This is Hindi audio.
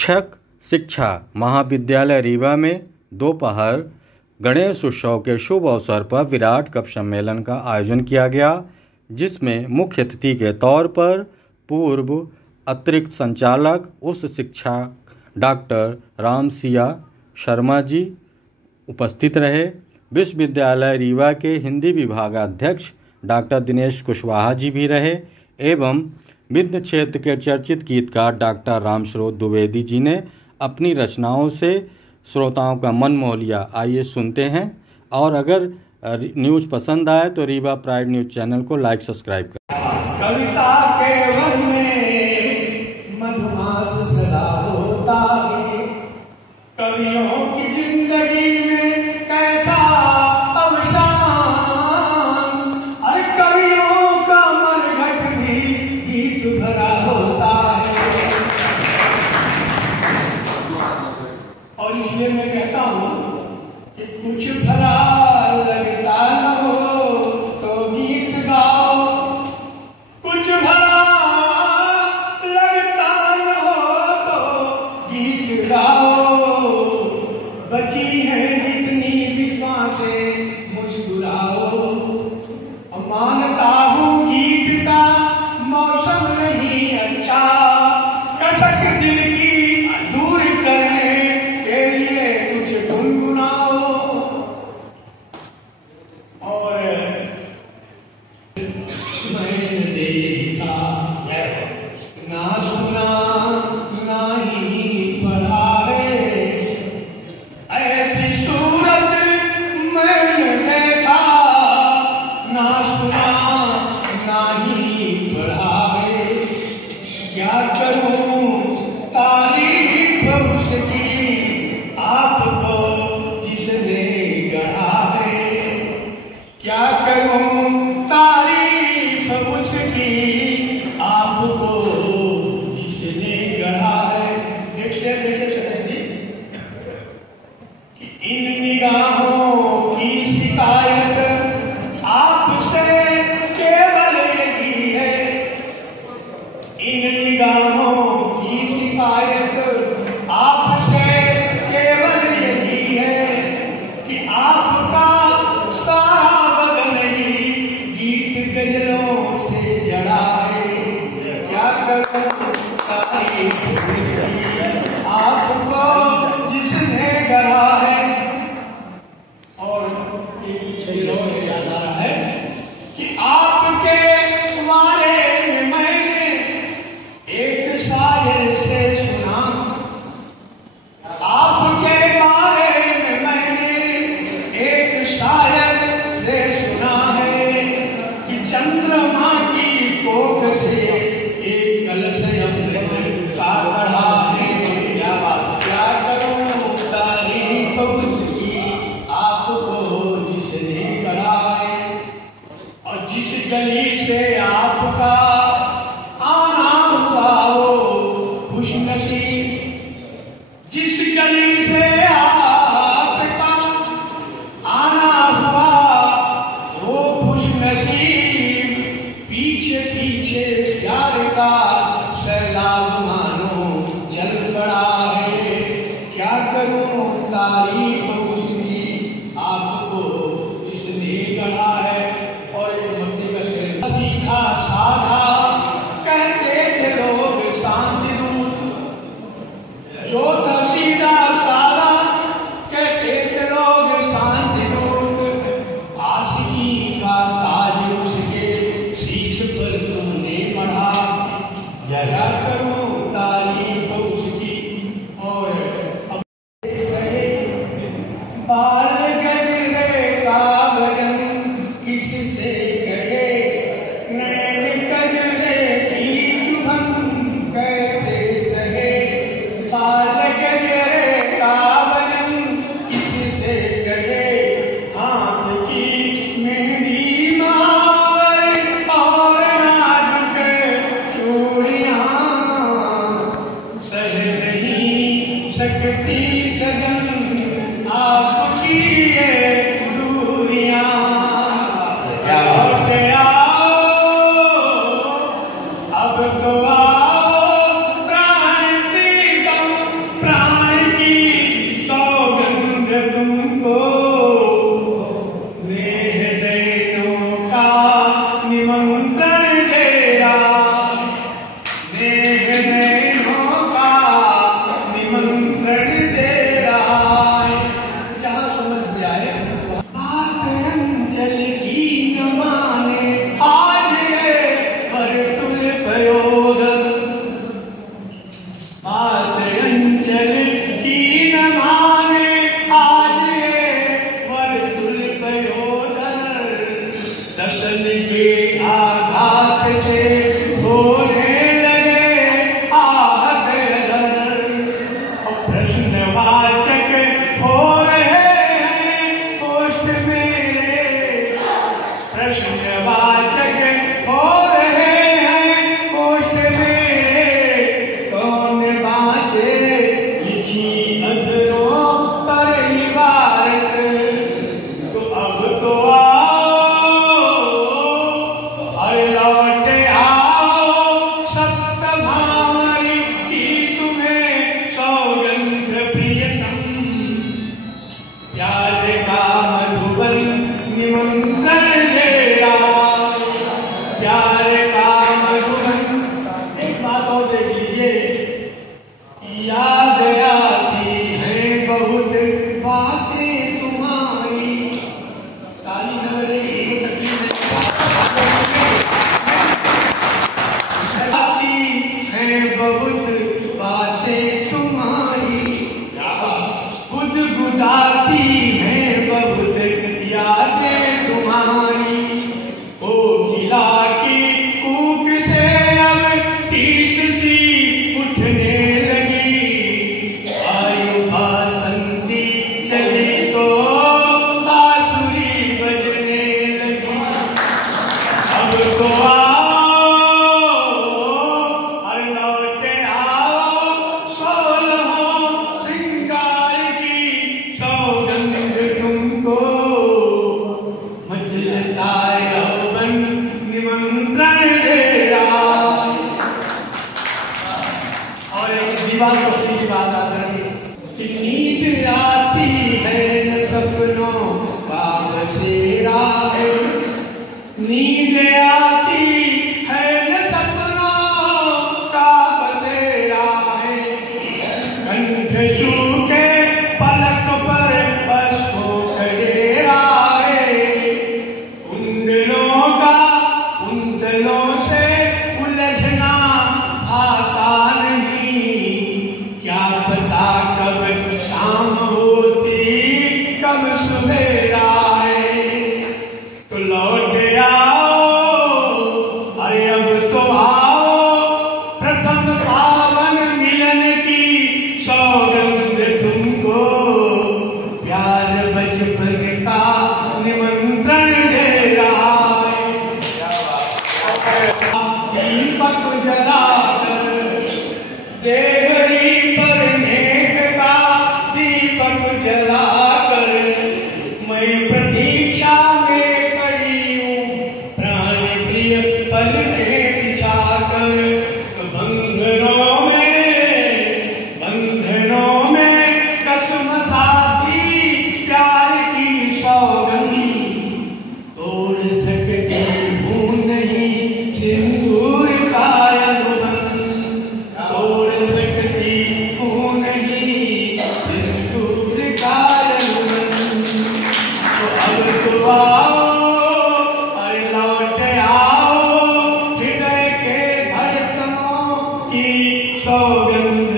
शिक्षक शिक्षा महाविद्यालय रीवा में दोपहर गणेश उत्सव के शुभ अवसर पर विराट कप सम्मेलन का आयोजन किया गया, जिसमें मुख्य अतिथि के तौर पर पूर्व अतिरिक्त संचालक उच्च शिक्षा डॉक्टर रामसिया शर्मा जी उपस्थित रहे। विश्वविद्यालय रीवा के हिंदी विभागाध्यक्ष डॉक्टर दिनेश कुशवाहा जी भी रहे एवं विंध्य क्षेत्र के चर्चित गीतकार डॉक्टर रामस्वरूप द्विवेदी जी ने अपनी रचनाओं से श्रोताओं का मन मोह लिया। आइए सुनते हैं, और अगर न्यूज़ पसंद आए तो रीवा प्राइड न्यूज़ चैनल को लाइक सब्सक्राइब करें। कविता के वन में मधुमास सदा होता है, कवियों की जिंदगी में कैसा अवसान, अरे कवियों का मरघट भी गीत भरा होता है। और इसलिए मैं कहता हूँ कि कुछ भला लगता न हो तो गीत गाओ, कुछ भला लगता न हो तो गीत गाओ, बची है जितनी विफा से मुस्कुराओ। मानता हूँ गीत का मौसम नहीं अच्छा, कसक दिल की दूर करने के लिए कुछ गुनगुनाओ। और मैंने देखा ना सुना ना ही पढ़ा है, ऐसी सूरत मैंने देखा ना सुना ना ही पढ़ा है। क्या करूं तारीफ उसकी आपको जिसने गढ़ा है, क्या करूं तारीफ उसकी आपको जिसने गढ़ा है। एक शेर देखे चले जी कि इन निगाहों की शिकायत आपसे केवल यही है, इन निगाहों की शिकायत आपसे केवल यही है कि आपका सारा बदन ही गीत गजलों से जड़ा है। क्या करूं तारीफ उसकी आपको जिसने गढ़ा है। और एक याद आ रहा है कि आपके बारे में मैंने एक शायर से सुना, आपके बारे में मैंने एक शायर से सुना है कि चंद्रमा की कोख से एक कलश अमृत का कढ़ा है। क्या बात, क्या करूं तारीफ उसकी आपको जिसने गढ़ा है। और जिस गली से आपका आना हुआ वो खुशनसीब, जिस गली से आपका आना हुआ वो खुशनसीब, पीछे पीछे प्यार का सैलाब मानो जल पड़ा है। क्या करूं तारीफ उसकी आपको जिसने गढ़ा है। और एक भक्ति का शेर, सीधा साधा कहते थे लोग शांति दूत, जो था सीधा साधा कहते थे लोग शांति दूत, आशिकी का ताज उसके शीश पर तुमने मढ़ा। क्या करूं तारीफ उसकी। और बाल गजरे का भजन किससे कहे, नैन गजरे की चुभन कैसे सहे। बाल गजरे का भजन किससे कहे, हाथ की मेहंदी महावर और नाजुक चूड़ियां सह नहीं सकती सजन आपकी ये दूरियां। लौट आओ अब तो आओ प्राण प्रीतम चंचल की न माने आज ये वर्तुल पयोधर, दर्शन के आघात से होने लगे आहत अधर। प्रश्नवाचक हो रहे हैं पोस्ट मेरे, प्रश्नवाचक हो रहे हैं पोस्ट मेरे, कौन बाँचे लिखी अधरों पर इबारत। तो अब तो आओ और लौट आओ सप्तभामारी की तुम्हें सौगंध प्रियतम। प्यार का मधुबन निमंत्रण दे रहा, प्यार का मधुबन। एक बात और देख लीजिए, याद आती हैं बहुत बातें तुम्हारी। ताली न बजेगी तो तकलीफ नहीं। आती हैं बहुत बातें तुम्हारी, गुदगुदाती हैं बहुत यादें तुम्हारी। ओ गिला की कूक से अब टीस सी उठने लगी, आयु बासंती चली तो बांसुरी बजने लगी। अब तो आओ और लौट आओ सोलहों श्रृंगार की सौगंध तुमको, मचलता यौवन निमंत्रण दे रहा। और एक दीवार की बात आ रही कि नींद आती है न सपनों का बसेरा है, नींद आती है न सपनों का बसेरा है। कंठ सूखे पलक पर पशुओं का डेरा है, कुंडलों का कुंडलों से उलझना आता नहीं। क्या पता कब शाम होती कब सवेरा है। तो लौट आओ, अरे अब तो आओ, प्रथम पावन मिलन की सौगंध तुमको, प्यार बचपन का निमंत्रण दे रहा है। दीपक जलाकर देवरी पर नेक का दीपक जलाकर, मैं प्रतीक्षा में खड़ी हूँ प्राण प्रिय पल के बिछाकर। बंधनों में कसम साधी प्यार की सौगंध, तोड़ सकती हूँ नहीं सिंदूर का अनुबंध, तोड़ सकती हूँ नहीं सिंदूर का अनुबंध। तो अब तो आओ और लौट आओ हृदय के धड़कनों की सौगंध